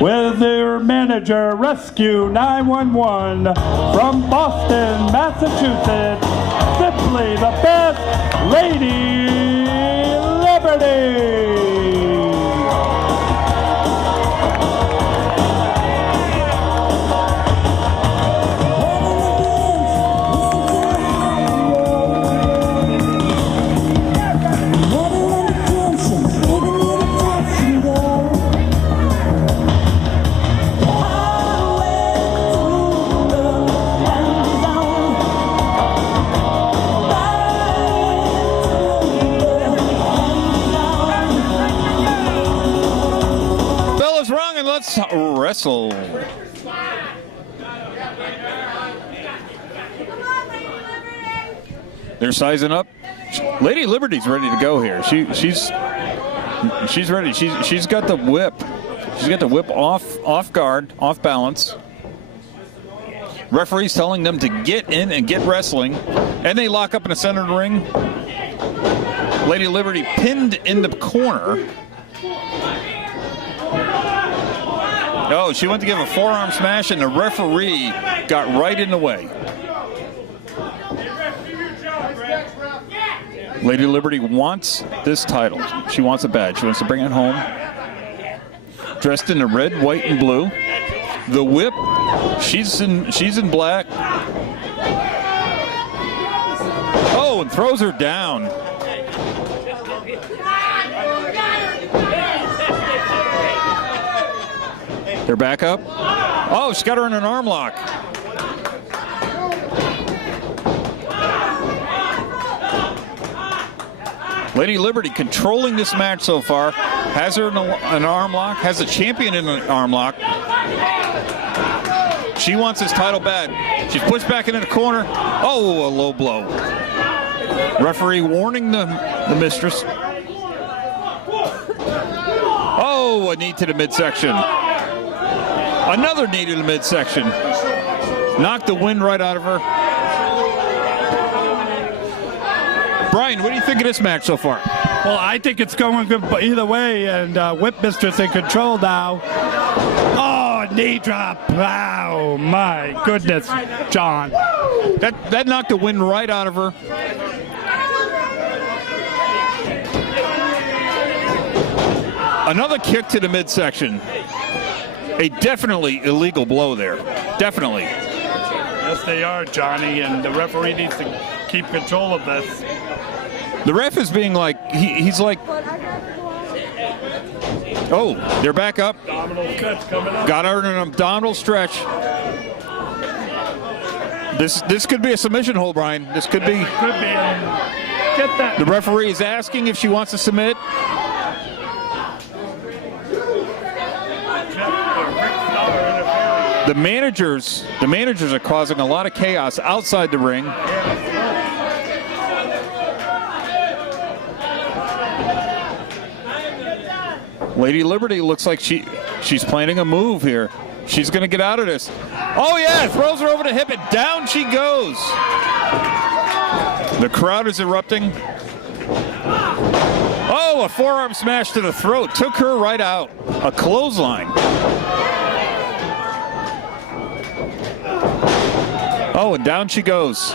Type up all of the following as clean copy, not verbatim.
with their manager, Rescue 911, from Boston, Massachusetts, simply the best, Lady Liberty. Let's wrestle. They're sizing up. Lady Liberty's ready to go here. She's ready. She's got the whip. She's got the whip off guard, off balance. Referee's telling them to get in and get wrestling, and they lock up in the center of the ring. Lady Liberty pinned in the corner. Oh, she went to give a forearm smash, and the referee got right in the way. Lady Liberty wants this title. She wants it bad. She wants to bring it home. Dressed in the red, white, and blue. The whip, she's in black. Oh, and throws her down. They're back up. Oh, she's got her in an arm lock. Lady Liberty controlling this match so far. Has her in an arm lock. Has the champion in an arm lock. She wants this title bad. She's pushed back into the corner. Oh, a low blow. Referee warning the mistress. Oh, a knee to the midsection. Another knee to the midsection. Knocked the wind right out of her. Brian, what do you think of this match so far? Well, I think it's going good either way, and Whip Mistress in control now. Oh, knee drop. Wow, my goodness, John. That knocked the wind right out of her. Another kick to the midsection. A definitely illegal blow there. Definitely. Yes, they are, Johnny, and the referee needs to keep control of this. The ref is being like, he's like, oh, they're back up. Got her in an abdominal stretch. This could be a submission hold, Brian. This could be. It could be. Get that. The referee is asking if she wants to submit. The managers are causing a lot of chaos outside the ring. Lady Liberty looks like she's planning a move here. She's going to get out of this. Oh yeah, throws her over the hip and down she goes. The crowd is erupting. Oh, a forearm smash to the throat. Took her right out. A clothesline. Oh, and down she goes.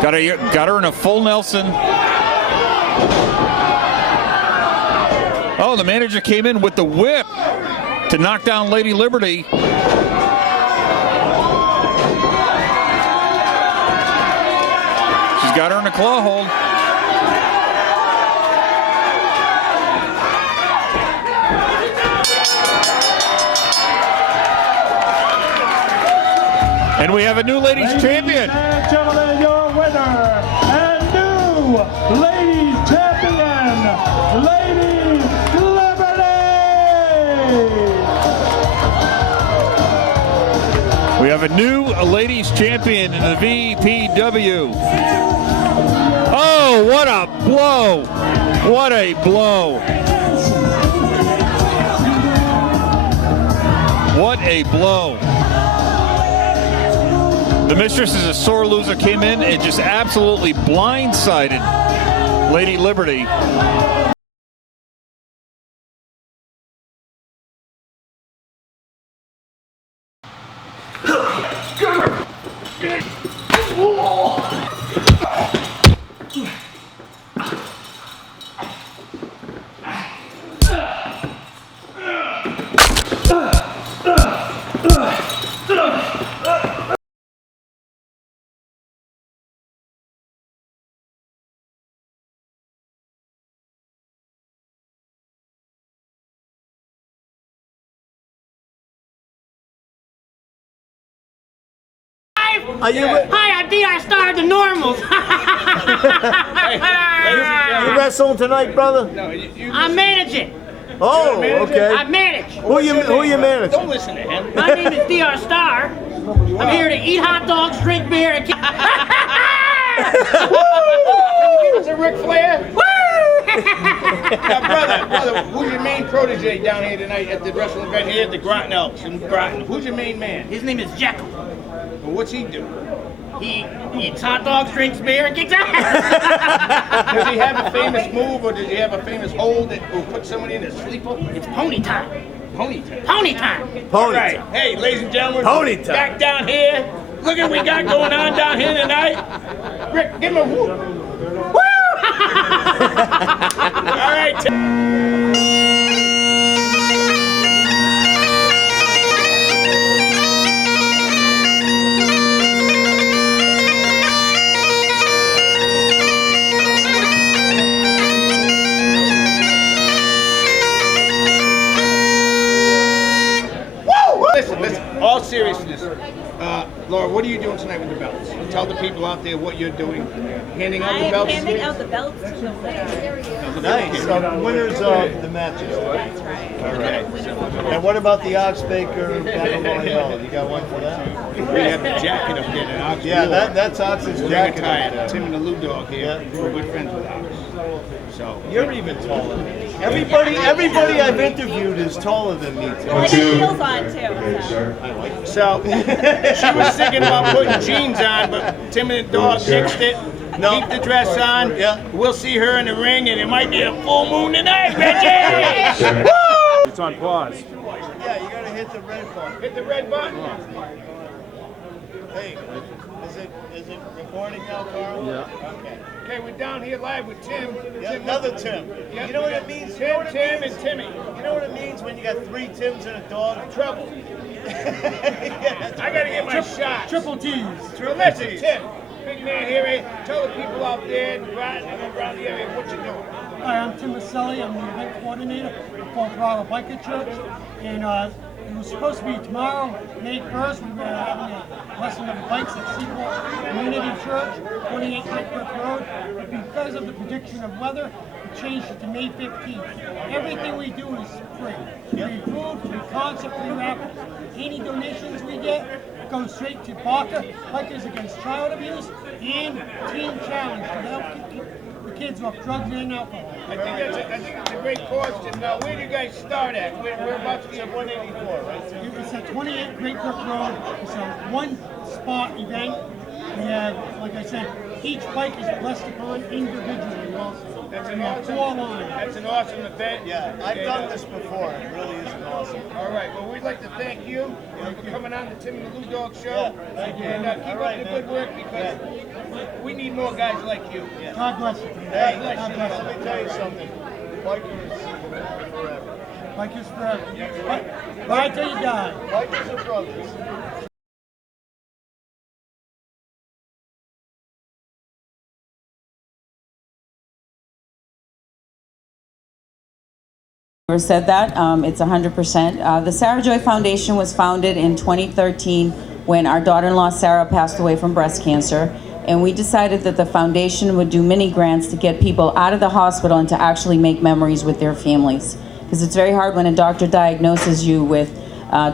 Got her in a full Nelson. Oh, the manager came in with the whip to knock down Lady Liberty. She's got her in a claw hold. And we have a new ladies champion. Ladies and gentlemen, your winner and new ladies champion, Lady Liberty. We have a new ladies champion in the VPW. Oh, what a blow. What a blow. What a blow. The mistress is a sore loser, came in and just absolutely blindsided Lady Liberty. live? Are you? Hi, I'm DR Star, the Normals. You wrestling tonight, brother? I'm managing. Oh, okay. I manage. Who you managing? Don't listen to him. My name is DR Star. I'm here to eat hot dogs, drink beer, and Can you give us a Ric Flair? Now, brother, who's your main protege down here tonight at the wrestling event here at the Groton Elks in Groton? Who's your main man? His name is Jekyll. Well, what's he do? He eats hot dogs, drinks beer, and kicks ass. Does he have a famous move, or does he have a famous hold that will put somebody in a sleeper? It's pony time. Pony time. Pony time. All right. Hey, ladies and gentlemen. Pony time. Back down here. Look at what we got going on down here tonight. Rick, give him a whoop. Woo! All right. Listen, all seriousness. Laura, what are you doing tonight with the belts? Tell the people out there what you're doing. Handing out the belts? I am handing out the belts to the winners. Nice. So winners of the matches. That's right. All right. And what about the Ox Baker Battle Royale? You got one for that? We have the jacket up there that Ox Yeah, wore. that's Ox's We're jacket. gonna tie up it. there. Tim and the Lou Dog here. Yeah. We're good friends with Ox. So You're even taller than me. Everybody I've interviewed is taller than me. Well, I got heels on too. So. So, she was thinking about putting jeans on, but Tim and the dog fixed it. No. Keep the dress on. Yeah. We'll see her in the ring, and it might be a full moon tonight, Reggie! Woo! It's on pause. Yeah, you gotta hit the red button. Hit the red button. Hey, is it recording now, Carl? Yeah. Okay. Okay, we're down here live with Tim. Yeah, another Tim. Yeah, You know what we it got means? Tim, Tim, and Timmy. You know what it means when you got 3 Tims and a dog? Trouble. Yeah, I gotta get my shot. Triple T's. So listen, Tim, big man here, eh? Tell the people out there and around the area what you're doing. Hi, I'm Tim Maselli. I'm the event coordinator for Colorado Biker Church. And it was supposed to be tomorrow, May 1st. We were having a lesson of bikes at Seaport Community Church, 28 Great Brook Road. But because of the prediction of weather, we changed it to May 15th. Everything we do is free. Free food, free concert, free raffles. Any donations we get go straight to Barker, Bikers Against Child Abuse, and Teen Challenge to help keep the kids off drugs and alcohol. I think it's a great cause, Tim. Now, where do you guys start at? We're about to be at 184, right? It's at 28 Great Brook Road. It's a one-spot event. We have, like I said, each bike is blessed upon individually also. That's We an have awesome, 4 lines. that's an awesome event. Yeah, I've done this before. It really is awesome. All right, well, we'd like to thank you for coming on the Tim and the Lou Dog show. Yeah, thank you. And keep up the good work because we need more guys like you. God bless you. Hey, bless God you. bless let me tell you something. Bikers forever. you. Bikers forever. Ride till you die. Bikers are brothers. Said that. It's 100%. The Sarah Joy Foundation was founded in 2013 when our daughter-in-law Sarah passed away from breast cancer, and we decided that the foundation would do mini grants to get people out of the hospital and to actually make memories with their families. Because it's very hard when a doctor diagnoses you with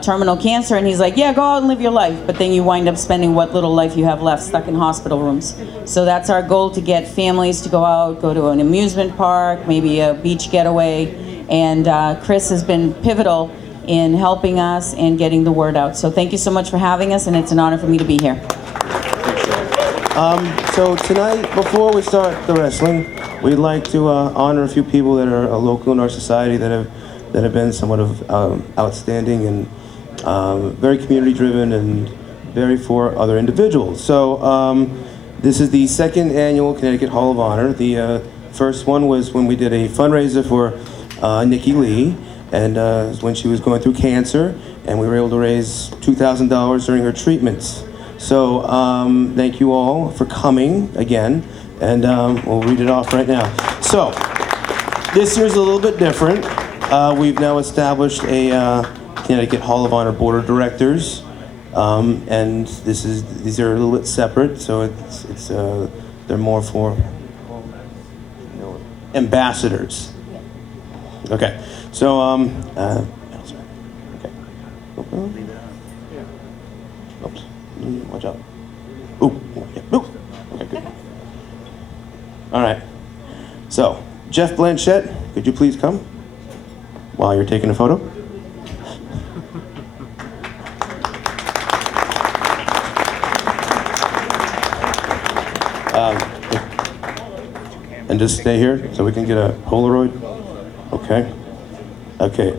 terminal cancer and he's like, yeah, go out and live your life, but then you wind up spending what little life you have left stuck in hospital rooms. So that's our goal, to get families to go out, go to an amusement park, maybe a beach getaway. And Chris has been pivotal in helping us and getting the word out. So thank you so much for having us, and it's an honor for me to be here. So tonight, before we start the wrestling, we'd like to honor a few people that are local in our society that have been somewhat of outstanding and very community-driven and very for other individuals. So this is the 2nd annual Connecticut Hall of Honor. The first one was when we did a fundraiser for Nikki Lee, and when she was going through cancer, and we were able to raise $2,000 during her treatments. So thank you all for coming again, and we'll read it off right now. So this year's a little bit different. We've now established a Connecticut Hall of Honor Board of Directors. And these are a little bit separate, so they're more for ambassadors. Okay, so okay. Oops. Watch out. Ooh, yeah. Ooh. Okay, good. All right. So, Jeff Blanchett, could you please come while you're taking a photo? And just stay here so we can get a Polaroid. Okay. Okay.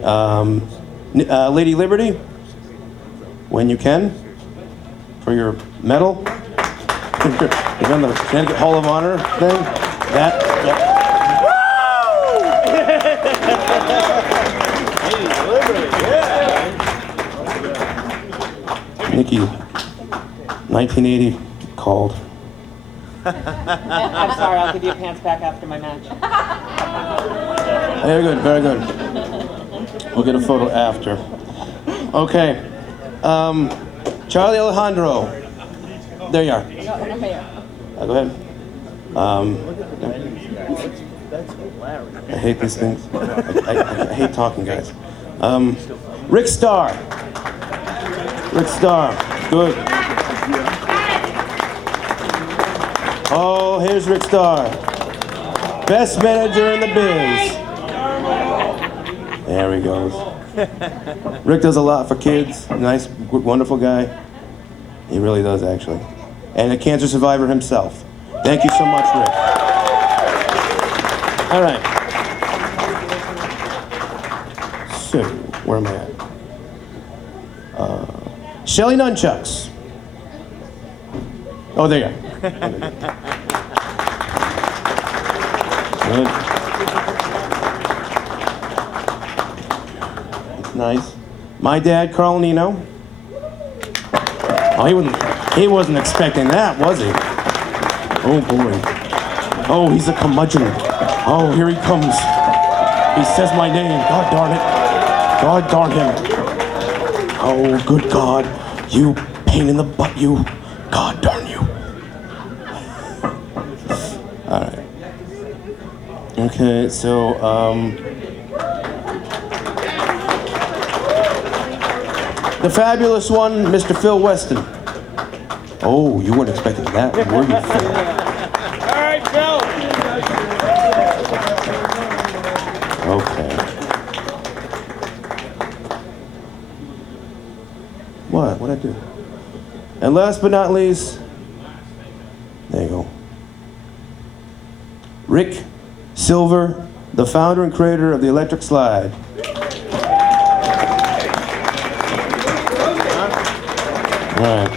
Lady Liberty, when you can, for your medal. You're on the Connecticut Hall of Honor thing. That. Nikki, 1980 called. I'm sorry, I'll give you your pants back after my match. Very good, very good. We'll get a photo after. Okay. Charlie Alejandro. There you are. Go ahead. I hate these things. I hate talking, guys. Rick Starr. Rick Starr. Good. Oh, here's Rick Starr. Best manager in the biz. There he goes. Rick does a lot for kids. Nice, wonderful guy. He really does, actually. And a cancer survivor himself. Thank you so much, Rick. All right. So, where am I at? Shelly Nunchucks. Oh, there you are. Good. That's nice. My dad, Carl Annino. Oh, he wasn't expecting that, was he? Oh boy. Oh, he's a curmudgeon. Oh, here he comes. He says my name. God darn it. God darn him. Oh, good God. You pain in the butt, you. God darn you. All right. Okay, so, the fabulous one, Mr. Phil Weston. Oh, you weren't expecting that, were you, Phil? All right, Phil. Okay. What'd I do? And last but not least, there you go. Rick Silver, the founder and creator of the electric slide. All right.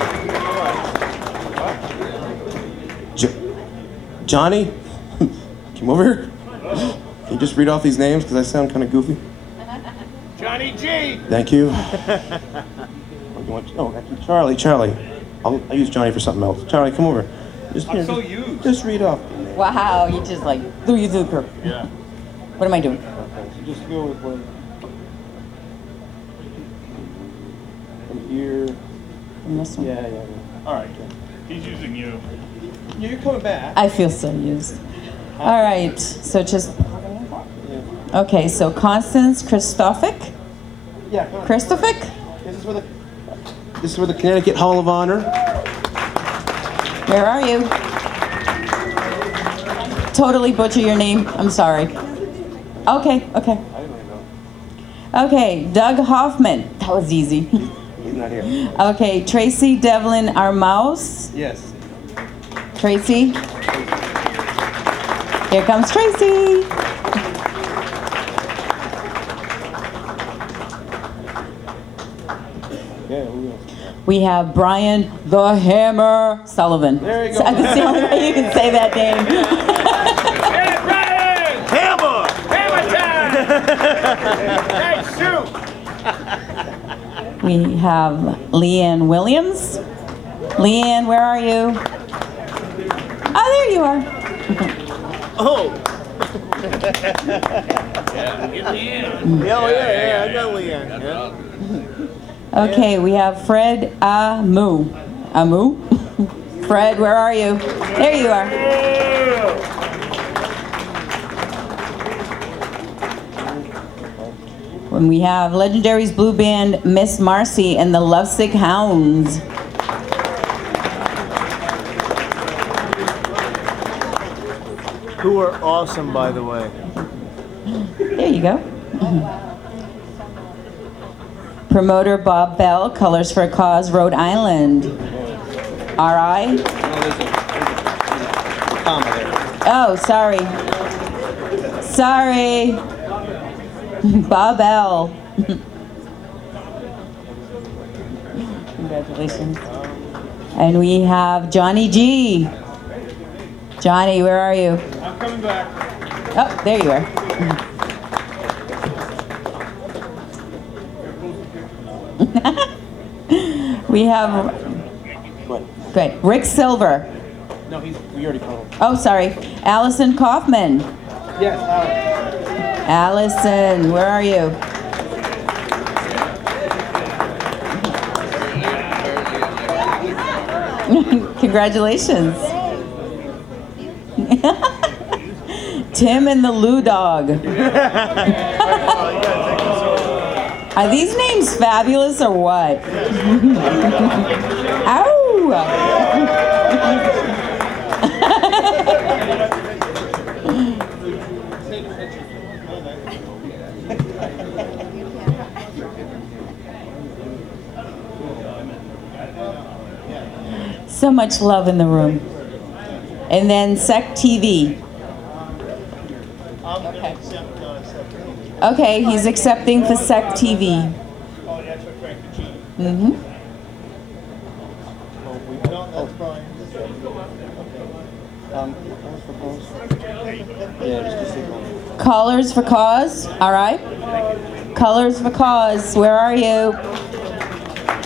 Johnny, come over here. Can you just read off these names because I sound kind of goofy? Johnny G. Thank you. Oh, actually, Charlie. I'll use Johnny for something else. Charlie, come over. Just read off. Wow, you just like threw you through the curve. Yeah. What am I doing? Okay, so just go with one. From here. And this one? Yeah. All right. He's using you. You're coming back. I feel so used. All right, so just. Okay, so Constance Kristofic? Yeah. Kristofic? This is for the Connecticut Hall of Honor. Where are you? Totally butcher your name. I'm sorry. Okay. Okay, Doug Hoffman. That was easy. He's not here. Okay, Tracy Devlin Armaus. Yes. Tracy. Here comes Tracy. We have Brian the Hammer Sullivan. There you go. So that's the only way you can say that name. Hey, Brian! Hammer! Hammer time! Hey, shoot! We have Leanne Williams. Leanne, where are you? Oh, there you are. Oh! Get me in. Yeah, I got Leanne. Yeah. Okay, we have Fred Amu. Amu? Fred, where are you? There you are. When we have Legendary's Blue Band, Miss Marcy and the Lovesick Hounds. Who are awesome, by the way. There you go. Promoter Bob Bell, Colors for a Cause, Rhode Island. R.I.? Oh, sorry. Sorry. Bob Bell. Congratulations. And we have Johnny G. Johnny, where are you? I'm coming back. Oh, there you are. We have, good, Rick Silver. No, we already called. Oh, sorry, Allison Kaufman. Yes, Allison, where are you? Congratulations. Tim and the Lou Dog. Are these names fabulous or what? Ow! So much love in the room. And then Sec TV. Okay. Okay, he's accepting for Sec TV. Mm-hmm. No, that's fine. Colors for Cause, all right. Colors for Cause, where are you?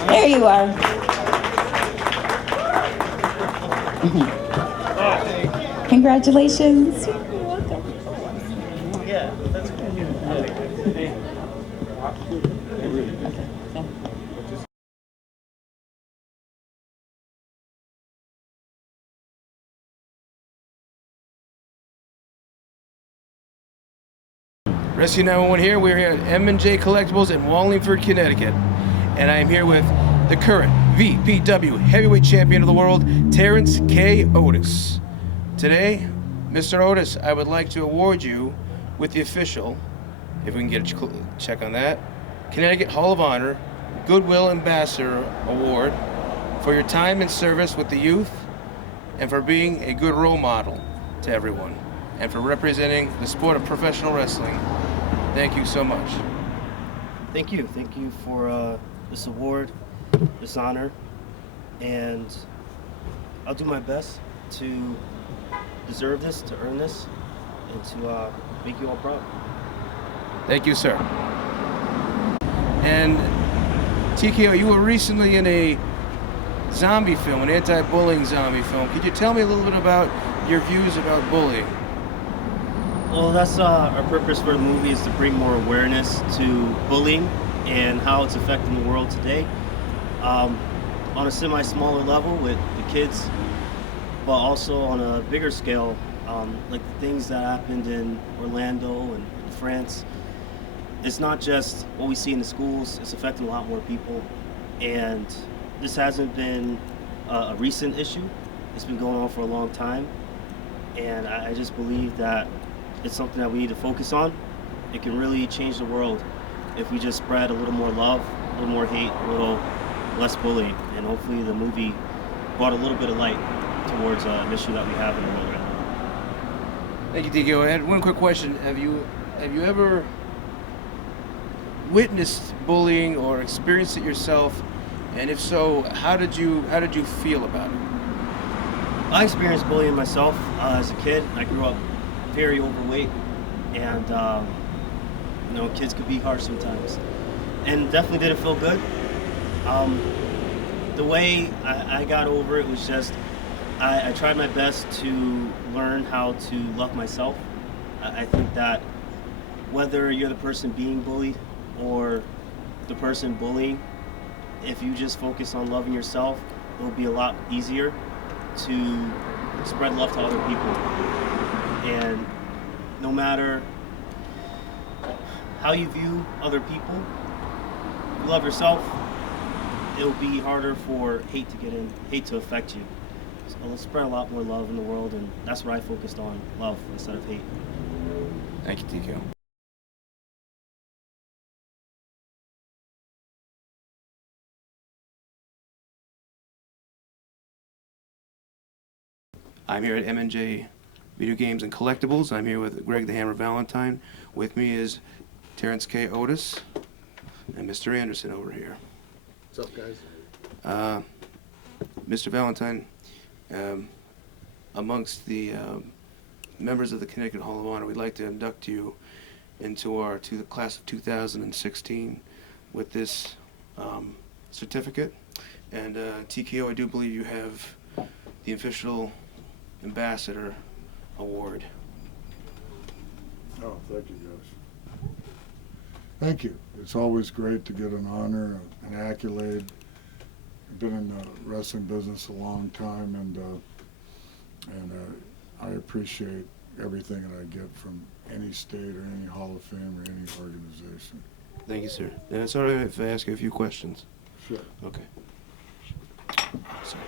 There you are. Congratulations. You're welcome. Yeah, that's good. Rescue 911 here. We're here at M&J Collectibles in Wallingford, Connecticut. And I am here with the current VPW Heavyweight Champion of the World, Terrence K. Otis. Today, Mr. Otis, I would like to award you with the official, if we can get a check on that, Connecticut Hall of Honor Goodwill Ambassador Award for your time and service with the youth and for being a good role model to everyone and for representing the sport of professional wrestling. Thank you so much. Thank you. Thank you for this award, this honor, and I'll do my best to deserve this, to earn this, and to make you all proud. Thank you, sir. And TKO, you were recently in a zombie film, an anti-bullying zombie film. Could you tell me a little bit about your views about bullying? Well, that's our purpose for the movie, is to bring more awareness to bullying and how it's affecting the world today. On a semi-smaller level with the kids, but also on a bigger scale, like the things that happened in Orlando and France. It's not just what we see in the schools, it's affecting a lot more people. And this hasn't been a recent issue. It's been going on for a long time. And I just believe that it's something that we need to focus on. It can really change the world if we just spread a little more love, a little more hate, a little less bullying. And hopefully the movie brought a little bit of light towards an issue that we have in the world right now. Thank you, TKO. I had one quick question. Have you ever witnessed bullying or experienced it yourself? And if so, how did you feel about it? I experienced bullying myself as a kid. I grew up very overweight, and kids could be harsh sometimes, and definitely didn't feel good. The way I got over it was just I tried my best to learn how to love myself. I think that whether you're the person being bullied or the person bullying, if you just focus on loving yourself, it will be a lot easier to spread love to other people. And no matter how you view other people, if you love yourself, it will be harder for hate to affect you. So let's spread a lot more love in the world, and that's what I focused on, love instead of hate. Thank you, TQ. I'm here at M&J Video Games and Collectibles. I'm here with Greg the Hammer Valentine. With me is Terrence K. Otis and Mr. Anderson over here. What's up, guys? Mr. Valentine, amongst the members of the Connecticut Hall of Honor, we'd like to induct you into the class of 2016 with this certificate. And TKO, I do believe you have the official Ambassador Award. Oh, thank you, guys. Thank you. It's always great to get an honor, an accolade. I've been in the wrestling business a long time, and I appreciate everything that I get from any state or any Hall of Fame or any organization. Thank you, sir. And it's all right if I ask you a few questions. Sure. Okay. Sorry.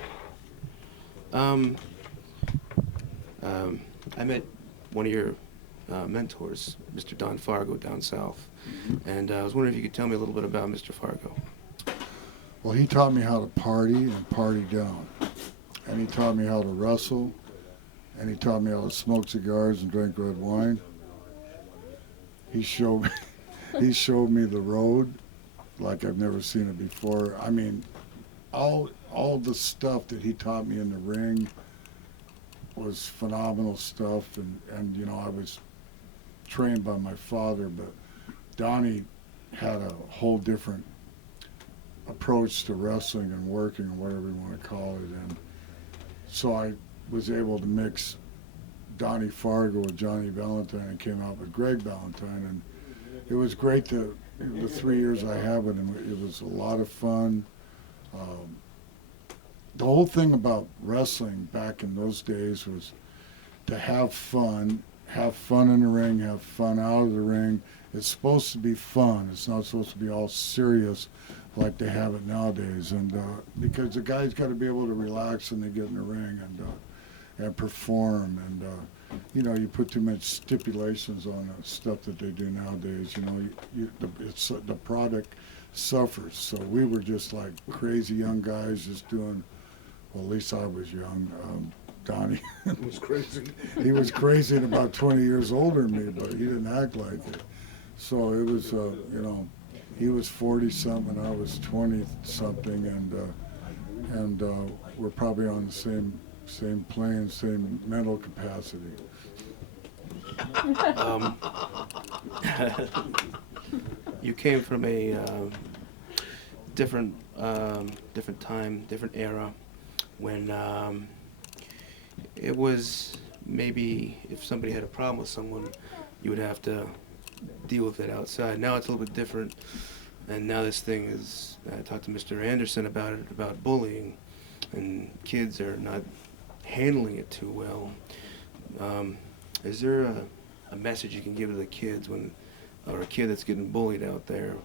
I met one of your mentors, Mr. Don Fargo, down south, and I was wondering if you could tell me a little bit about Mr. Fargo. Well, he taught me how to party and party down, and he taught me how to wrestle, and he taught me how to smoke cigars and drink red wine. He showed me the road like I've never seen it before. I mean, all the stuff that he taught me in the ring was phenomenal stuff, and you know, I was trained by my father, but Donnie had a whole different approach to wrestling and working, or whatever you want to call it, and so I was able to mix Donnie Fargo with Johnny Valentine and came out with Greg Valentine, and it was great the 3 years I had with him. It was a lot of fun. The whole thing about wrestling back in those days was to have fun in the ring, have fun out of the ring. It's supposed to be fun. It's not supposed to be all serious like they have it nowadays. And because the guys got to be able to relax when they get in the ring and perform. And you know, you put too much stipulations on the stuff that they do nowadays. You know, the product suffers. So we were just like crazy young guys just doing. Well, at least I was young. Donnie was crazy. He was crazy and about 20 years older than me, but he didn't act like it. So it was, you know, he was 40-something, I was 20-something, and we're probably on the same plane, same mental capacity. You came from a different time, different era, when it was maybe if somebody had a problem with someone, you would have to deal with it outside. Now it's a little bit different, and now this thing is, I talked to Mr. Anderson about it, about bullying, and kids are not handling it too well. Is there a message you can give to the kids or a kid that's getting bullied out there?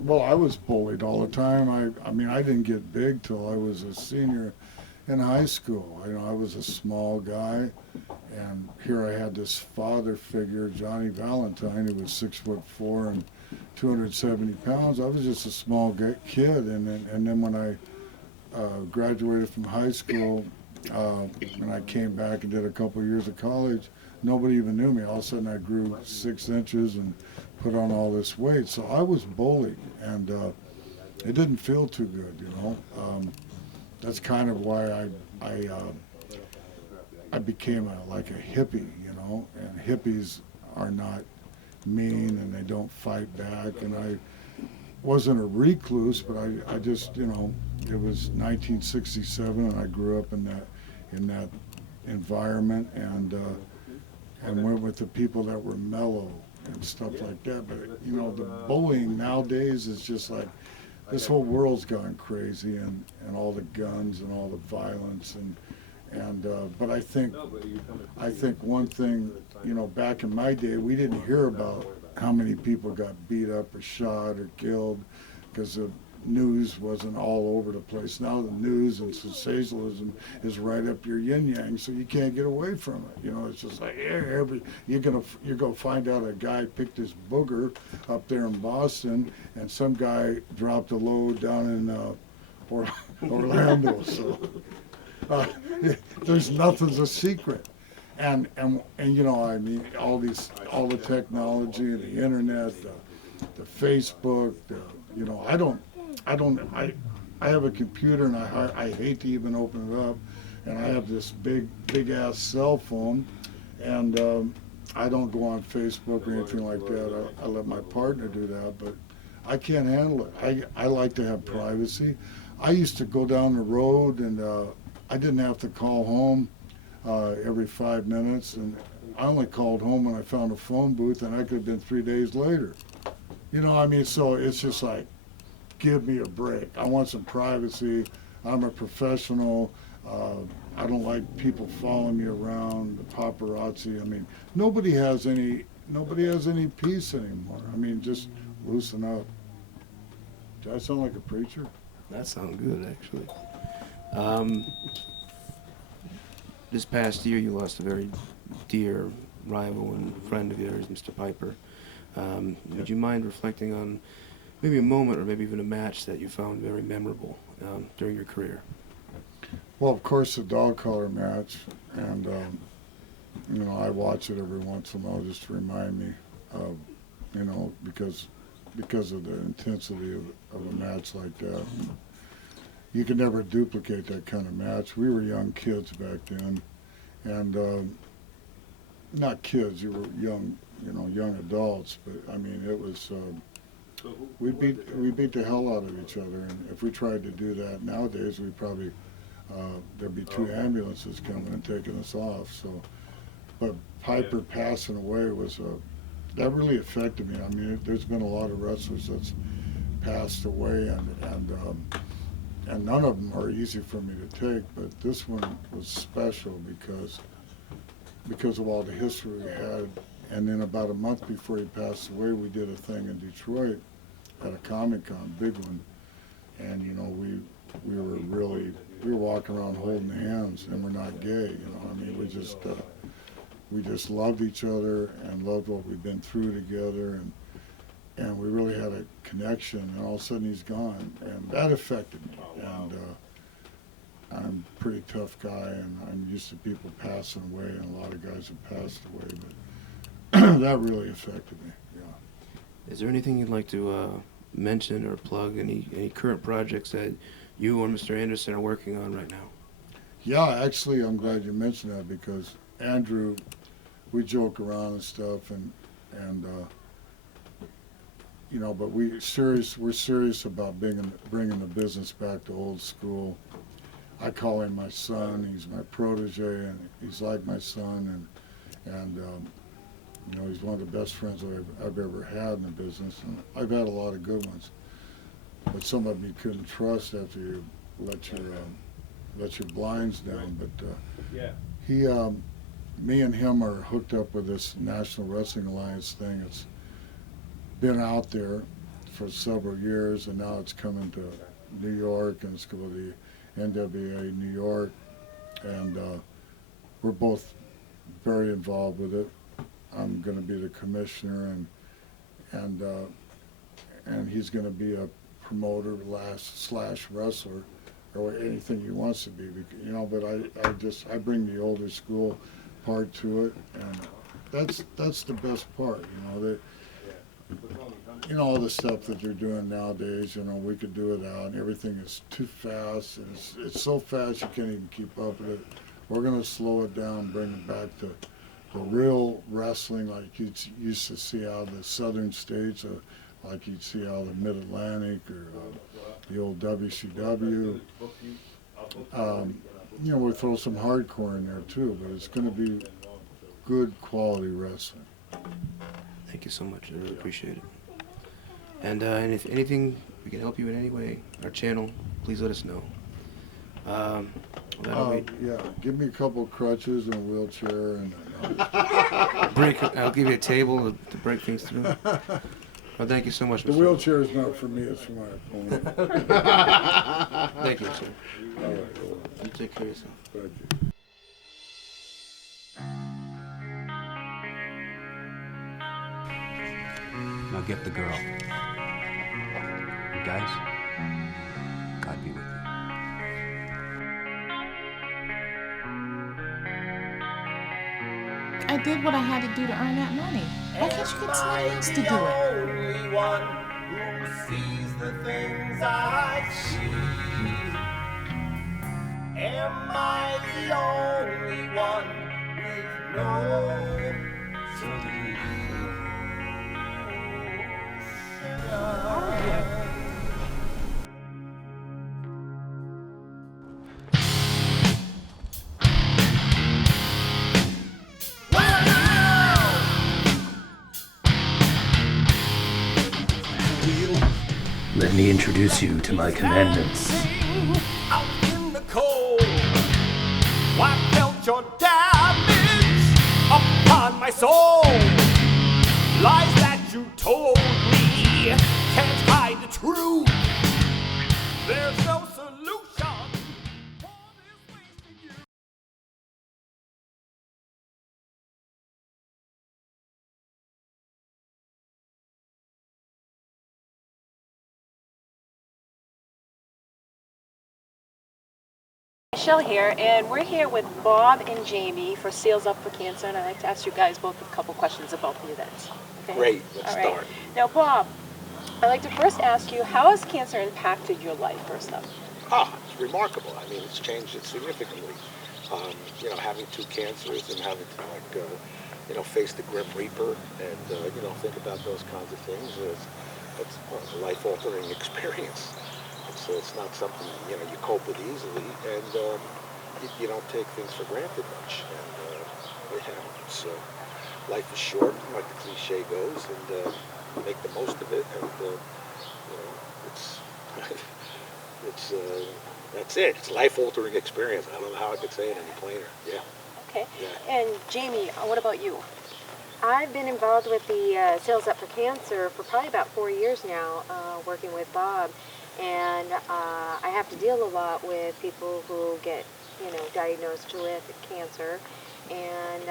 Well, I was bullied all the time. I mean, I didn't get big till I was a senior in high school. You know, I was a small guy, and here I had this father figure, Johnny Valentine, who was 6'4" and 270 pounds. I was just a small kid, and then when I graduated from high school, and I came back and did a couple of years of college, nobody even knew me. All of a sudden, I grew 6 inches and put on all this weight. So I was bullied, and it didn't feel too good, you know. That's kind of why I became like a hippie, you know. And hippies are not mean, and they don't fight back. And I wasn't a recluse, but I just, you know, it was 1967, and I grew up in that environment, and went with the people that were mellow and stuff like that. But you know, the bullying nowadays is just like, this whole world's gone crazy, and all the guns and all the violence but I think one thing, you know, back in my day, we didn't hear about how many people got beat up or shot or killed because the news wasn't all over the place. Now the news and sensationalism is right up your yin-yang, so you can't get away from it. You know, it's just like, you're gonna find out a guy picked his booger up there in Boston, and some guy dropped a load down in Orlando. So there's nothing's a secret. And you know, I mean, all the technology and the internet, the Facebook, you know, I have a computer, and I hate to even open it up, and I have this big ass cell phone, and I don't go on Facebook or anything like that. I let my partner do that, but I can't handle it. I like to have privacy. I used to go down the road, and I didn't have to call home every 5 minutes, and I only called home when I found a phone booth, and I could have been 3 days later. You know, I mean, so it's just like, give me a break. I want some privacy. I'm a professional. I don't like people following me around, the paparazzi. I mean, nobody has any peace anymore. I mean, just loosen up. Do I sound like a preacher? That sounds good, actually. This past year, you lost a very dear rival and friend of yours, Mr. Piper. Would you mind reflecting on maybe a moment or maybe even a match that you found very memorable during your career? Well, of course, the dog collar match, and you know, I watch it every once in a while just to remind me of, you know, because of the intensity of a match like that. You can never duplicate that kind of match. We were young kids back then, and not kids, you were young, you know, young adults. But I mean, it was we beat the hell out of each other, and if we tried to do that nowadays, we probably there'd be 2 ambulances coming and taking us off. So, but Piper passing away was that really affected me. I mean, there's been a lot of wrestlers that's passed away, and none of them are easy for me to take, but this one was special because of all the history we had. And then about a month before he passed away, we did a thing in Detroit at a Comic-Con, big one, and you know, we were walking around holding hands, and we're not gay, you know. I mean, we just loved each other and loved what we've been through together, and we really had a connection, and all of a sudden he's gone, and that affected me. And I'm a pretty tough guy, and I'm used to people passing away, and a lot of guys have passed away, but that really affected me, yeah. Is there anything you'd like to mention or plug, any current projects that you or Mr. Anderson are working on right now? Yeah, actually, I'm glad you mentioned that, because Andrew, we joke around and stuff, and you know, but we're serious about bringing the business back to old school. I call him my son. He's my protege, and he's like my son, and you know, he's one of the best friends I've ever had in the business, and I've had a lot of good ones. But some of them you couldn't trust after you let your blinds down. But me and him are hooked up with this National Wrestling Alliance thing. It's been out there for several years, and now it's coming to New York, and it's going to the NWA New York, and we're both very involved with it. I'm going to be the commissioner, and he's going to be a promoter / wrestler, or anything he wants to be, you know. But I bring the older school part to it, and that's the best part, you know. That, you know, all the stuff that they're doing nowadays, you know, we could do without, and everything is too fast, and it's so fast you can't even keep up with it. We're going to slow it down, bring it back to the real wrestling like you used to see out of the southern states, like you'd see out of the Mid-Atlantic or the old WCW. You know, we'll throw some hardcore in there too, but it's going to be good quality wrestling. Thank you so much. I really appreciate it. And if anything we can help you in any way, our channel, please let us know. Yeah, give me a couple crutches and a wheelchair and. I'll give you a table to break things through. Well, thank you so much, Mr. The wheelchair is not for me; it's for my opponent. Thank you, sir. All right. You take care of yourself. Thank you. Now get the girl. And guys, God be with you. I did what I had to do to earn that money. Why can't you get somebody else to do it? Only one who sees the things I see. Am I the only one with no solution? Let me introduce you to my commandments. Out in the cold, I felt your damage upon my soul. Lies that you told me can't hide the truth. There's no solution. Michelle here, and we're here with Bob and Jamie for Seals Up for Cancer, and I'd like to ask you guys both a couple questions about the event. Okay? Great, let's All right. start. Now, Bob, I'd like to first ask you, how has cancer impacted your life, first up? It's remarkable. I mean, it's changed it significantly. You know, having 2 cancers and having to, face the Grim Reaper and, think about those kinds of things. It's a life-altering experience. It's not something, you cope with easily, and you don't take things for granted much. And, so life is short, like the cliche goes, and make the most of it, and, that's it. It's a life-altering experience. I don't know how I could say it any plainer. Yeah. Okay. Yeah. And Jamie, what about you? I've been involved with the Seals Up for Cancer for probably about 4 years now, working with Bob. And I have to deal a lot with people who get, diagnosed with cancer. And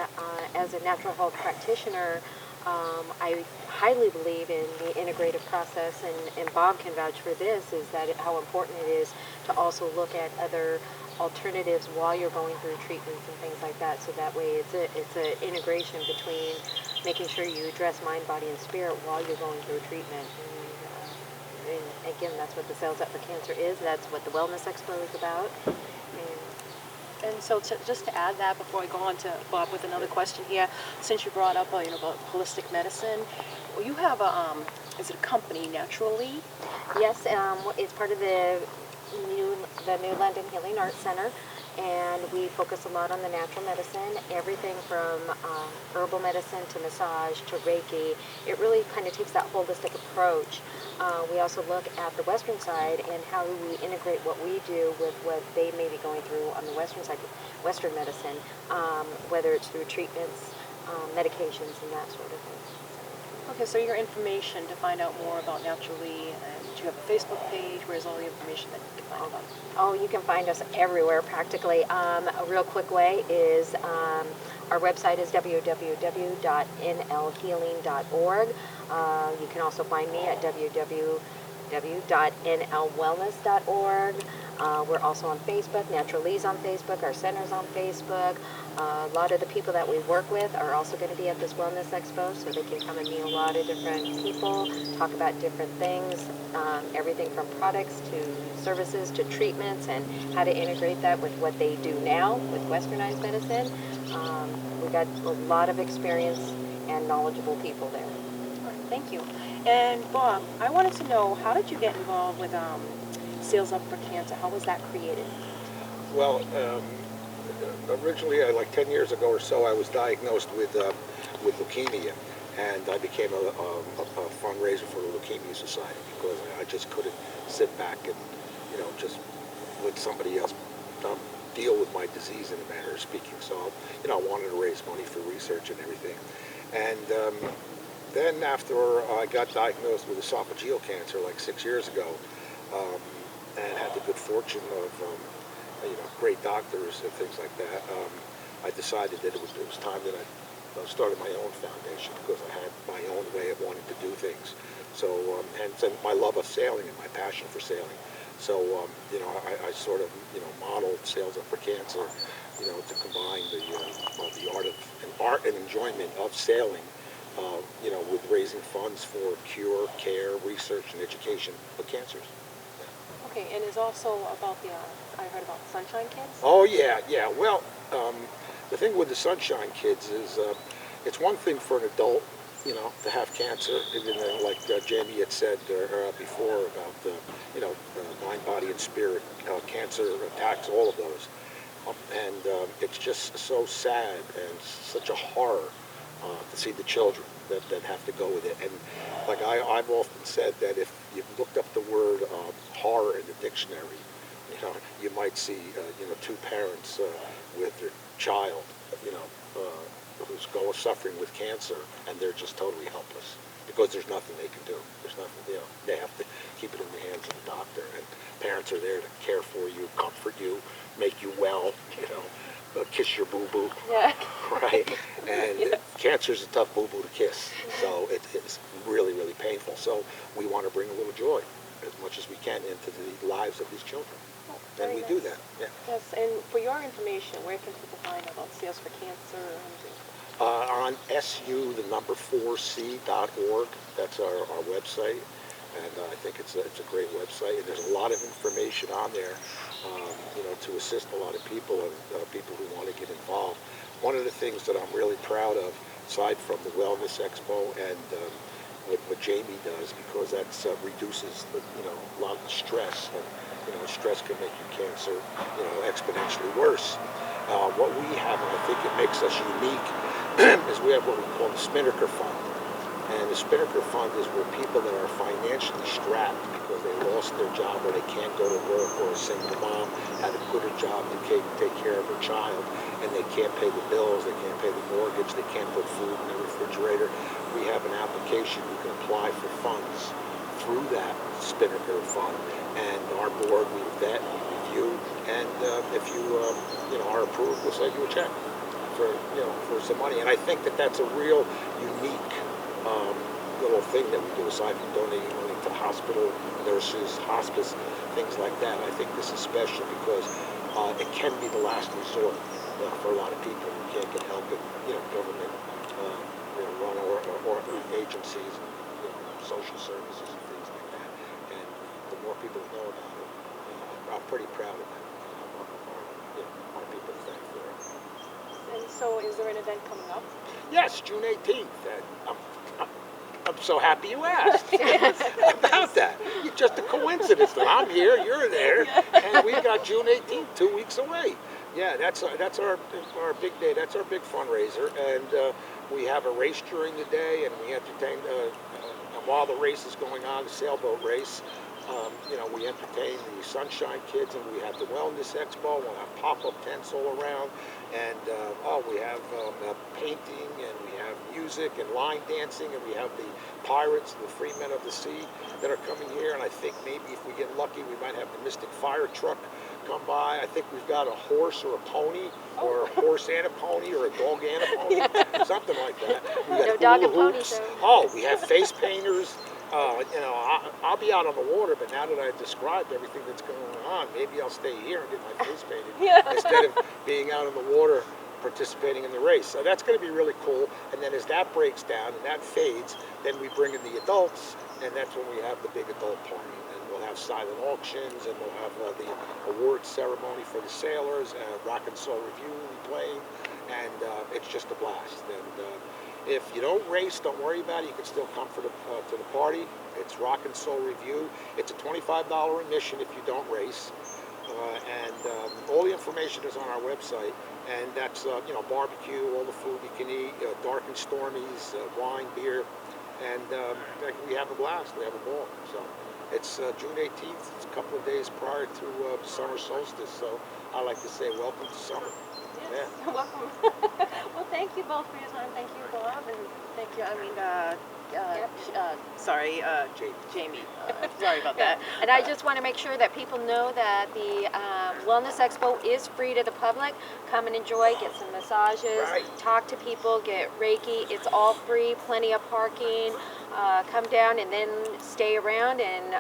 as a natural health practitioner, I highly believe in the integrative process, and Bob can vouch for this, is that how important it is to also look at other alternatives while you're going through treatments and things like that. So that way it's an integration between making sure you address mind, body, and spirit while you're going through treatment. And again, that's what the Seals Up for Cancer is. That's what the Wellness Expo is about. And so just to add that before I go on to Bob with another question here, since you brought up about holistic medicine, well, you have is it a company, Naturally? Yes, it's part of the New London Healing Arts Center, and we focus a lot on the natural medicine, everything from herbal medicine to massage to Reiki. It really kind of takes that holistic approach. We also look at the Western side and how we integrate what we do with what they may be going through on the Western side, Western medicine, whether it's through treatments, medications, and that sort of thing. Okay, so your information to find out more about Naturally, do you have a Facebook page? Where's all the information that you can find about? Oh, you can find us everywhere practically. A real quick way is our website is www.nlhealing.org. You can also find me at www.nlwellness.org. We're also on Facebook. Naturally's on Facebook. Our center's on Facebook. A lot of the people that we work with are also going to be at this Wellness Expo, so they can come and meet a lot of different people, talk about different things, everything from products to services to treatments, and how to integrate that with what they do now with Westernized medicine. We've got a lot of experience and knowledgeable people there. Thank you. And Bob, I wanted to know, how did you get involved with Seals Up for Cancer? How was that created? Well, originally, like 10 years ago or so, I was diagnosed with leukemia, and I became a fundraiser for the Leukemia Society because I just couldn't sit back and, you know, just let somebody else deal with my disease in a manner of speaking. So, you know, I wanted to raise money for research and everything. And then after I got diagnosed with esophageal cancer like 6 years ago, and had the good fortune of, you know, great doctors and things like that, I decided that it was time that I started my own foundation because I had my own way of wanting to do things. So, and my love of sailing and my passion for sailing. So, you know, I sort of, you know, modeled Sails Up for Cancer, you know, to combine the art and enjoyment of sailing, you know, with raising funds for cure, care, research, and education of cancers. Okay, and it's also about the, I heard about the Sunshine Kids? Oh, yeah, yeah. Well, the thing with the Sunshine Kids is it's one thing for an adult, you know, to have cancer, and then like Jamie had said before about, you know, mind, body, and spirit, cancer attacks all of those. And it's just so sad and such a horror to see the children that have to go with it. And like I've often said that if you looked up the word horror in the dictionary, you know, you might see, you know, two parents with their child, you know, who's suffering with cancer, and they're just totally helpless because there's nothing they can do. There's nothing, you know, they have to keep it in the hands of the doctor, and parents are there to care for you, comfort you, make you well, you know, kiss your boo-boo, yeah. right? And Yeah. Cancer is a tough boo-boo to kiss, so it's really, really painful. So we want to bring a little joy as much as we can into the lives of these children. And we do that, yeah. Yes, and for your information, where can people find out about Sails for Cancer? On su4c.org, that's our website, and I think it's a great website, and there's a lot of information on there, you know, to assist a lot of people and people who want to get involved. One of the things that I'm really proud of, aside from the Wellness Expo and what Jamie does, because that reduces the, you know, a lot of the stress, and you know, stress can make your cancer, you know, exponentially worse. What we have, and I think it makes us unique, is we have what we call the Spinnaker Fund. And the Spinnaker Fund is where people that are financially strapped because they lost their job or they can't go to work, or a single mom had to quit her job to take care of her child, and they can't pay the bills, they can't pay the mortgage, they can't put food in the refrigerator. We have an application you can apply for funds through that Spinnaker Fund, and our board, we vet, we review, and if you you know, are approved, we'll send you a check for, you know, for some money. And I think that that's a real unique little thing that we do, aside from donating money to hospital, nurses, hospice, things like that. I think this is special because it can be the last resort for a lot of people who can't get help in, you know, government you know, run or agencies, and, you know, social services and things like that. And the more people know about it, I'm pretty proud of that. You know, our people to thank for it. And so is there an event coming up? Yes, June 18th. I'm so happy you asked about that. It's just a coincidence that I'm here, you're there, and we got June 18th, 2 weeks away. Yeah, that's our big day. That's our big fundraiser, and we have a race during the day, and we entertain. While the race is going on, the sailboat race, you know, we entertain the Sunshine Kids, and we have the Wellness Expo. We'll have pop-up tents all around, and we have painting, and we have music and line dancing, and we have the pirates, the free men of the sea that are coming here. And I think maybe if we get lucky, we might have the Mystic Fire Truck come by. I think we've got a horse or a pony, or a horse and a pony, or a dog and a pony, something like that. We got No dog and hula pony hoops. show. Oh, we have face painters. You know, I'll be out on the water, but now that I've described everything that's going on, maybe I'll stay here and get my face painted instead of being out on the water participating in the race. So that's going to be really cool. And then as that breaks down and that fades, then we bring in the adults, and that's when we have the big adult party. And we'll have silent auctions, and we'll have the award ceremony for the sailors, and Rock and Soul Review will be playing, and it's just a blast. And if you don't race, don't worry about it. You can still come to the party. It's Rock and Soul Review. It's a $25 admission if you don't race. And all the information is on our website. and that's barbecue, all the food you can eat, dark and stormies, wine, beer, and we have a blast. We have a ball. So it's June 18th. It's a couple of days prior to summer solstice. So I like to say, welcome to summer. Yes, welcome. Well, thank you both for your time. Thank you, Bob, and thank you. Jamie. Sorry about that. And I just want to make sure that people know that the Wellness Expo is free to the public. Come and enjoy, get some massages, talk to people, get Reiki. It's all free, plenty of parking. Come down and then stay around, and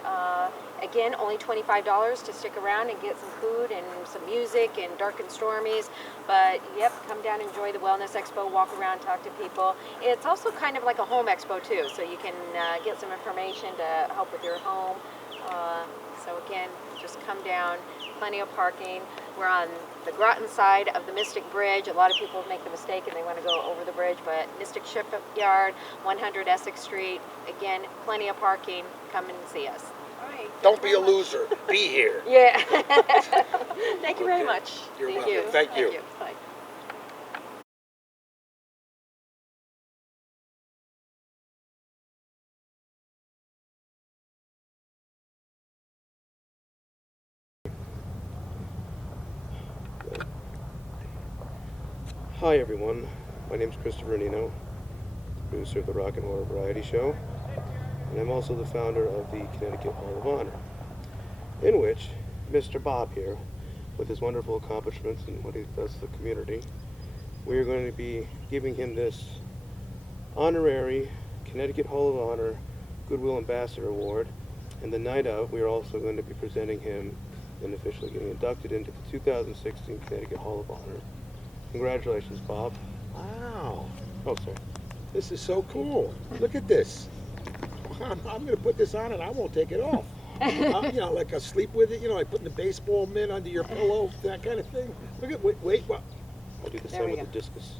again, only $25 to stick around and get some food and some music and dark and stormies. But yep, come down, enjoy the Wellness Expo, walk around, talk to people. It's also kind of like a home expo too, so you can get some information to help with your home. So again, just come down, plenty of parking. We're on the Groton side of the Mystic Bridge. A lot of people make the mistake and they want to go over the bridge, but Mystic Shipyard, 100 Essex Street. Again, plenty of parking. Come and see us. All right. Don't be a loser. Be here. Yeah. Thank you very much. You're Thank welcome. you. Thank you. Bye. Hi everyone, my name is Annino, producer of the Rock and Horror Variety Show, and I'm also the founder of the Connecticut Hall of Honor, in which Mr. Bob here, with his wonderful accomplishments and what he does to the community, we are going to be giving him this honorary Connecticut Hall of Honor Goodwill Ambassador Award, and the night of, we are also going to be presenting him and officially getting inducted into the 2016 Connecticut Hall of Honor. Congratulations, Bob. Wow. Oh, sorry. This is so cool. Look at this. I'm going to put this on and I won't take it off. Like I sleep with it, like putting the baseball mitt under your pillow, that kind of thing. Look at, wait, what? I'll do the same with the discus.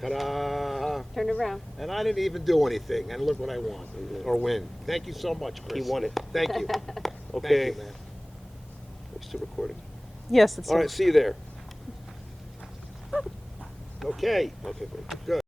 Ta-da! Turn around. And I didn't even do anything, and look what I won, or win. Thank you so much, Chris. He won it. Thank you. Okay. Thank you, man. Are we still recording? Yes, it's All right, see you there. Okay. Okay, great. Good.